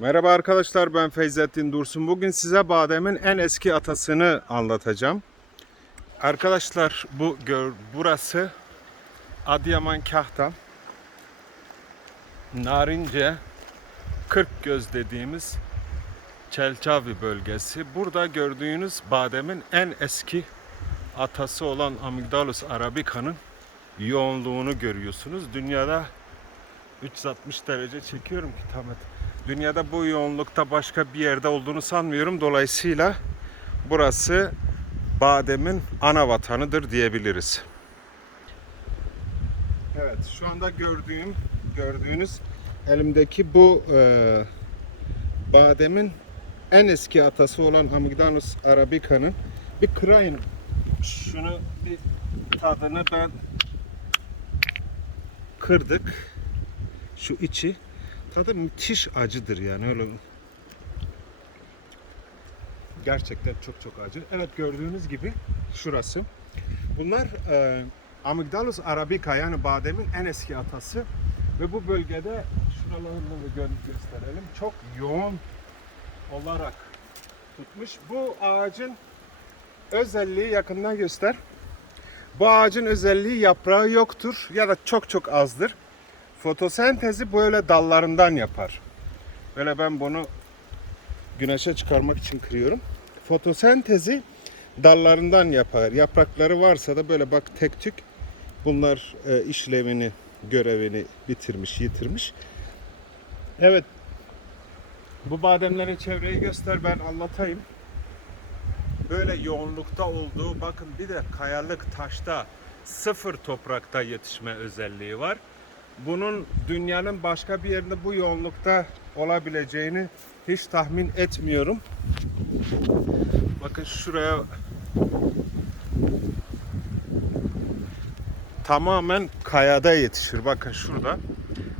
Merhaba arkadaşlar ben Feyzettin Dursun. Bugün size bademin en eski atasını anlatacağım. Arkadaşlar bu gör, burası Adıyaman Kahtan. Narince Kırkgöz dediğimiz Çelçavi bölgesi. Burada gördüğünüz bademin en eski atası olan Amygdalus arabica'nın yoğunluğunu görüyorsunuz. Dünyada 360 derece çekiyorum ki tam et. Dünyada bu yoğunlukta başka bir yerde olduğunu sanmıyorum. Dolayısıyla burası bademin ana vatanıdır diyebiliriz. Evet, şu anda gördüğüm, gördüğünüz elimdeki bu e, bademin en eski atası olan Amygdalus arabica'nın bir kırayım. Şunu bir tadını ben kırdık. Şu içi tadı müthiş acıdır yani öyle. Gerçekten çok çok acı. Evet gördüğünüz gibi şurası. Bunlar e, Amygdalus arabica yani bademin en eski atası ve bu bölgede şuralarını da gö- gösterelim. Çok yoğun olarak tutmuş. Bu ağacın özelliği yakından göster. Bu ağacın özelliği yaprağı yoktur ya da çok çok azdır. Fotosentezi böyle dallarından yapar. Böyle ben bunu güneşe çıkarmak için kırıyorum. Fotosentezi dallarından yapar. Yaprakları varsa da böyle bak tek tük bunlar e, işlevini, görevini bitirmiş, yitirmiş. Evet. Bu bademlerin çevreyi göster ben anlatayım. Böyle yoğunlukta olduğu bakın bir de kayalık taşta sıfır toprakta yetişme özelliği var bunun dünyanın başka bir yerinde bu yoğunlukta olabileceğini hiç tahmin etmiyorum. Bakın şuraya tamamen kayada yetişir. Bakın şurada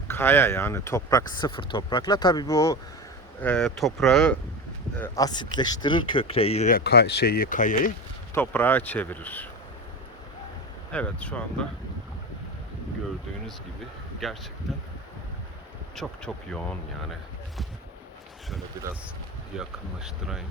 kaya yani toprak sıfır toprakla tabii bu e, toprağı e, asitleştirir kökleğiyle ka- şeyi kayayı toprağa çevirir. Evet şu anda gördüğünüz gibi gerçekten çok çok yoğun yani. Şöyle biraz yakınlaştırayım.